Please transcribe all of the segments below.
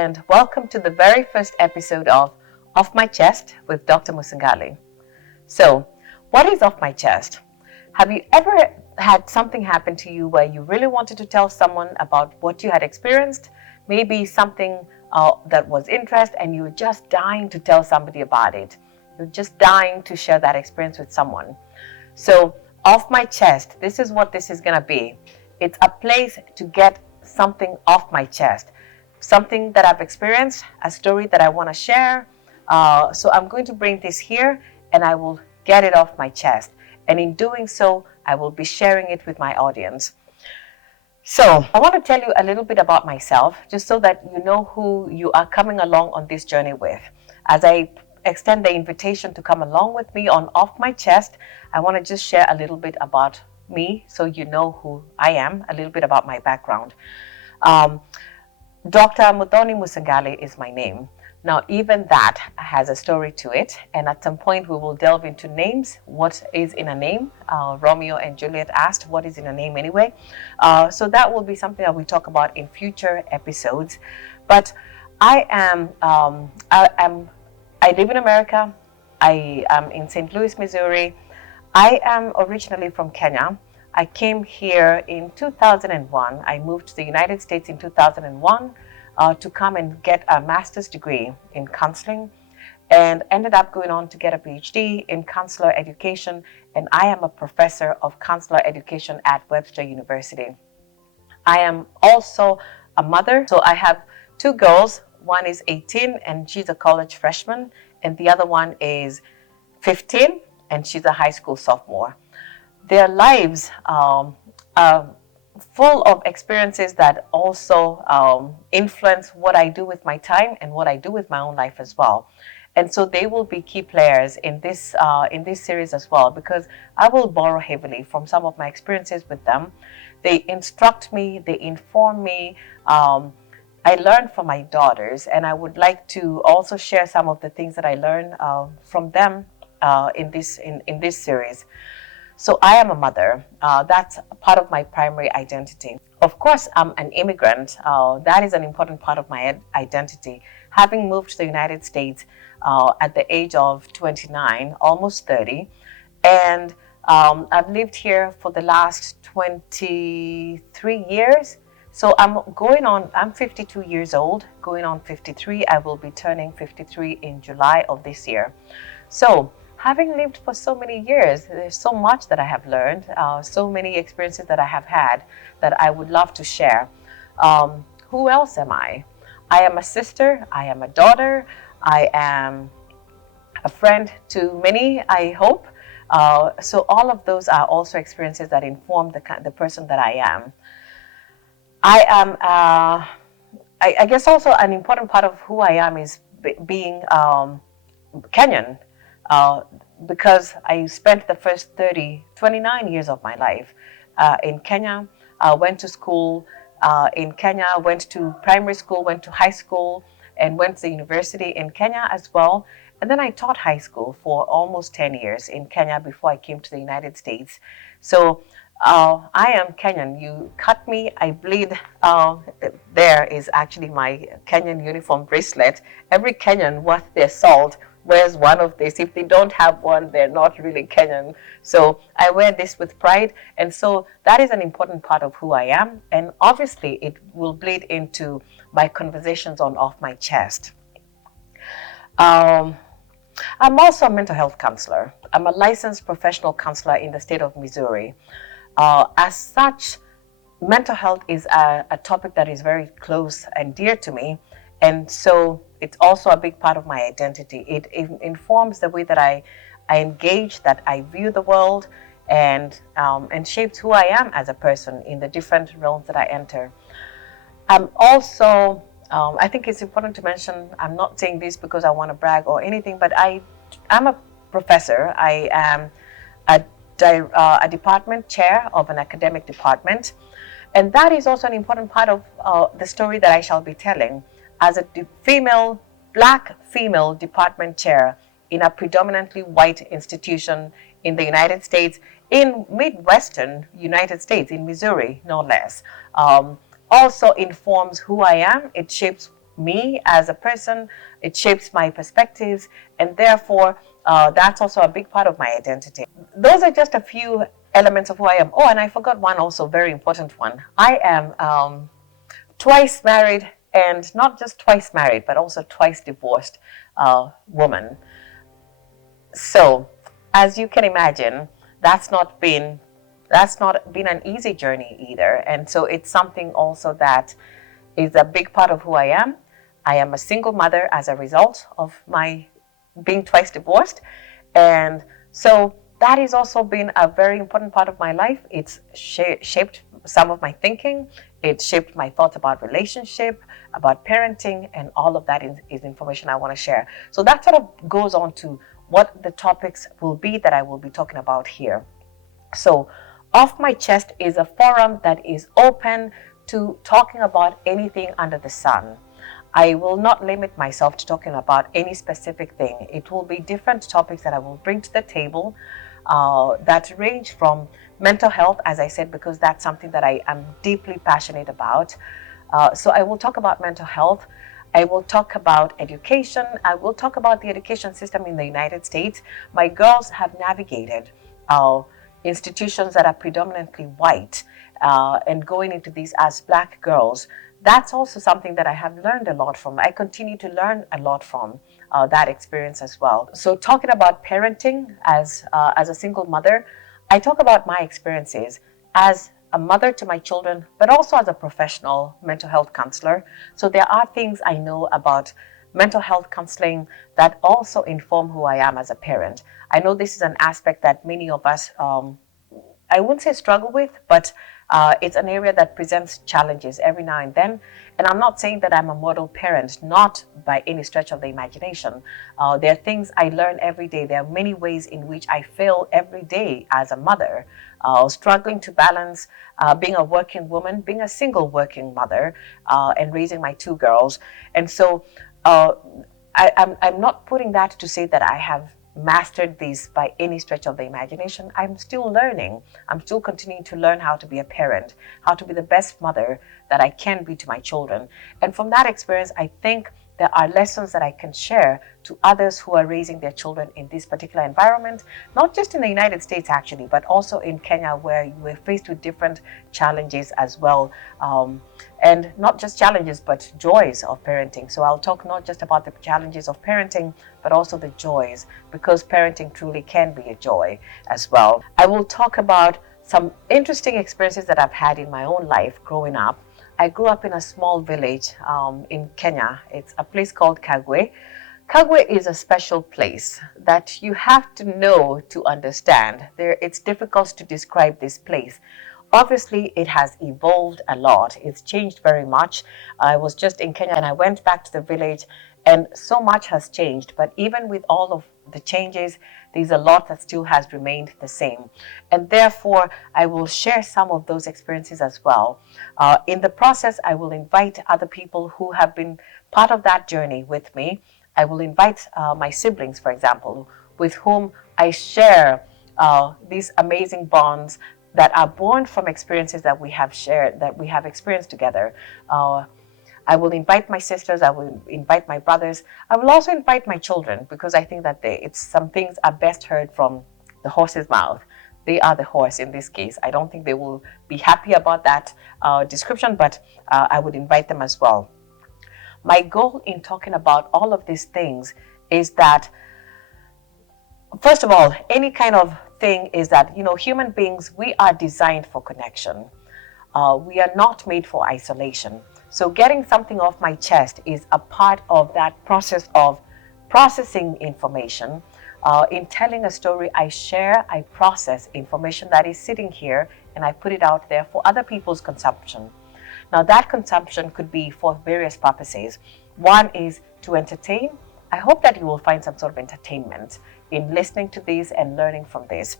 and welcome to the very first episode of Off My Chest with Dr. Musangali. So, what is off my chest? Have you ever had something happen to you where you really wanted to tell someone about what you had experienced? Maybe something that was interest and you were just dying to tell somebody about it. You're just dying to share that experience with someone. So, off my chest, this is what this is going to be. It's a place to get something off my chest. Something that I've experienced, a story that I want to share. So I'm going to bring this here and I will get it off my chest. And in doing so, I will be sharing it with my audience. So I want to tell you a little bit about myself, just so that you know who you are coming along on this journey with. As I extend the invitation to come along with me on Off My Chest, I want to just share a little bit about me so you know who I am, a little bit about my background. Dr. Muthoni Musangali is my name. Now, even that has a story to it, and at some point we will delve into names. What is in a name? Romeo and Juliet asked, what is in a name anyway? So that will be something that we talk about in future episodes. But I live in America. I am in St. Louis, Missouri. I am originally from Kenya. I came here in 2001. I moved to the United States in 2001 to come and get a master's degree in counseling, and ended up going on to get a PhD in counselor education. And I am a professor of counselor education at Webster University. I am also a mother. So I have two girls. One is 18 and she's a college freshman, and the other one is 15 and she's a high school sophomore. Their lives are full of experiences that also influence what I do with my time and what I do with my own life as well. And so they will be key players in this series as well, because I will borrow heavily from some of my experiences with them. They instruct me, they inform me. I learn from my daughters, and I would like to also share some of the things that I learn from them in this series. So I am a mother. That's part of my primary identity. Of course, I'm an immigrant. That is an important part of my identity. Having moved to the United States at the age of 29, almost 30, and I've lived here for the last 23 years. So I'm 52 years old, going on 53. I will be turning 53 in July of this year. So having lived for so many years, there's so much that I have learned, so many experiences that I have had that I would love to share. Who else am I? I am a sister, I am a daughter, I am a friend to many, I hope. So all of those are also experiences that inform the person that I am. I am, I guess also an important part of who I am is being Kenyan. Because I spent the first 29 years of my life in Kenya. Went to school in Kenya, went to primary school, went to high school, and went to the university in Kenya as well. And then I taught high school for almost 10 years in Kenya before I came to the United States. So I am Kenyan. You cut me, I bleed. There is actually my Kenyan uniform bracelet. Every Kenyan worth their salt wears one of these. If they don't have one, they're not really Kenyan. So I wear this with pride. And so that is an important part of who I am. And obviously it will bleed into my conversations on Off My Chest. I'm also a mental health counselor. I'm a licensed professional counselor in the state of Missouri. As such, mental health is a topic that is very close and dear to me. And so it's also a big part of my identity. It informs the way that I engage, that I view the world, and shapes who I am as a person in the different realms that I enter. I'm also, I think it's important to mention, I'm not saying this because I want to brag or anything, but I'm a professor. I am a department chair of an academic department. And that is also an important part of the story that I shall be telling. As a black female department chair in a predominantly white institution in the United States, in Midwestern United States, in Missouri, no less, also informs who I am. It shapes me as a person. It shapes my perspectives, and therefore that's also a big part of my identity. Those are just a few elements of who I am. Oh, and I forgot one also, very important one. I am twice married, and not just twice married, but also twice divorced woman. So, as you can imagine, that's not been an easy journey either. And so it's something also that is a big part of who I am. I am a single mother as a result of my being twice divorced. And so that has also been a very important part of my life. It's shaped some of my thinking. It shaped my thoughts about relationship, about parenting, and all of that is information I want to share. So that sort of goes on to what the topics will be that I will be talking about here. So Off My Chest is a forum that is open to talking about anything under the sun. I will not limit myself to talking about any specific thing. It will be different topics that I will bring to the table that range from mental health, as I said, because that's something that I am deeply passionate about. So I will talk about mental health. I will talk about education. I will talk about the education system in the United States. My girls have navigated institutions that are predominantly white and going into these as Black girls. That's also something that I have learned a lot from. I continue to learn a lot from that experience as well. So talking about parenting as a single mother, I talk about my experiences as a mother to my children, but also as a professional mental health counselor. So there are things I know about mental health counseling that also inform who I am as a parent. I know this is an aspect that many of us, I wouldn't say struggle with, but it's an area that presents challenges every now and then. And I'm not saying that I'm a model parent, not by any stretch of the imagination. There are things I learn every day. There are many ways in which I fail every day as a mother, struggling to balance being a working woman, being a single working mother, and raising my two girls. And so I'm not putting that to say that I have mastered these by any stretch of the imagination. I'm still learning. I'm still continuing to learn how to be a parent, how to be the best mother that I can be to my children. And from that experience, I think there are lessons that I can share to others who are raising their children in this particular environment, not just in the United States actually, but also in Kenya, where we're faced with different challenges as well. And not just challenges, but joys of parenting. So I'll talk not just about the challenges of parenting, but also the joys, because parenting truly can be a joy as well. I will talk about some interesting experiences that I've had in my own life growing up. I grew up in a small village in Kenya. It's a place called Kagwe. Kagwe is a special place that you have to know to understand. It's difficult to describe this place. Obviously, it has evolved a lot. It's changed very much. I was just in Kenya and I went back to the village, and so much has changed. But even with all of the changes, there's a lot that still has remained the same. And therefore, I will share some of those experiences as well. In the process, I will invite other people who have been part of that journey with me. I will invite my siblings, for example, with whom I share these amazing bonds that are born from experiences that we have shared, that we have experienced together. I will invite my sisters, I will invite my brothers. I will also invite my children, because I think that some things are best heard from the horse's mouth. They are the horse in this case. I don't think they will be happy about that description, but I would invite them as well. My goal in talking about all of these things is that, first of all, any kind of thing is that, human beings, we are designed for connection. We are not made for isolation. So getting something off my chest is a part of that process of processing information. In telling a story, I process information that is sitting here, and I put it out there for other people's consumption. Now, that consumption could be for various purposes. One is to entertain. I hope that you will find some sort of entertainment in listening to this and learning from this.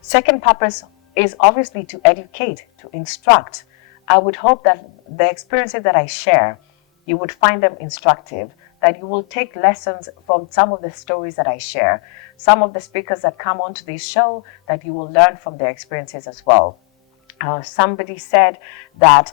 Second purpose is obviously to educate, to instruct. I would hope that the experiences that I share, you would find them instructive, that you will take lessons from some of the stories that I share, some of the speakers that come onto this show, that you will learn from their experiences as well. Somebody said that,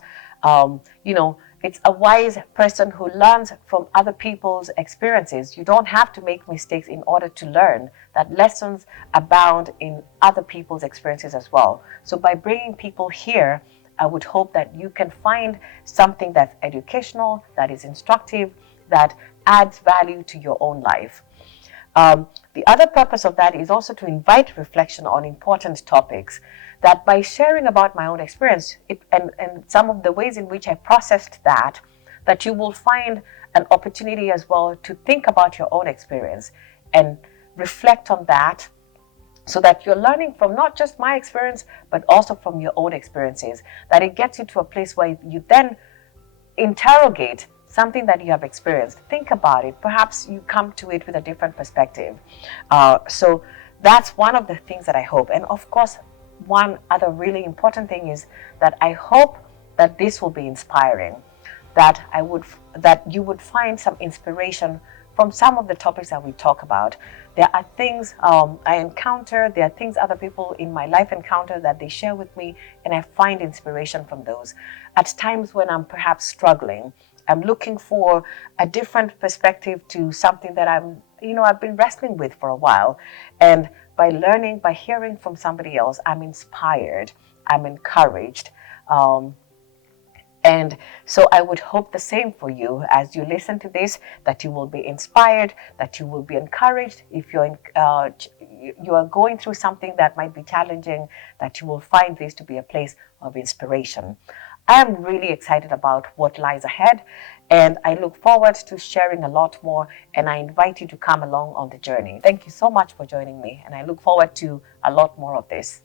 It's a wise person who learns from other people's experiences. You don't have to make mistakes in order to learn. That lessons abound in other people's experiences as well. So by bringing people here, I would hope that you can find something that's educational, that is instructive, that adds value to your own life. The other purpose of that is also to invite reflection on important topics. That by sharing about my own experience and some of the ways in which I processed that, that you will find an opportunity as well to think about your own experience and reflect on that, so that you're learning from not just my experience, but also from your own experiences. That it gets you to a place where you then interrogate something that you have experienced. Think about it. Perhaps you come to it with a different perspective. So that's one of the things that I hope. And of course, one other really important thing is that I hope that this will be inspiring, that you would find some inspiration from some of the topics that we talk about. There are things I encounter, there are things other people in my life encounter that they share with me, and I find inspiration from those. At times when I'm perhaps struggling, I'm looking for a different perspective to something that I've been wrestling with for a while. And by learning, by hearing from somebody else, I'm inspired, I'm encouraged. And so I would hope the same for you as you listen to this, that you will be inspired, that you will be encouraged. If you are going through something that might be challenging, that you will find this to be a place of inspiration. I am really excited about what lies ahead, and I look forward to sharing a lot more, and I invite you to come along on the journey. Thank you so much for joining me, and I look forward to a lot more of this.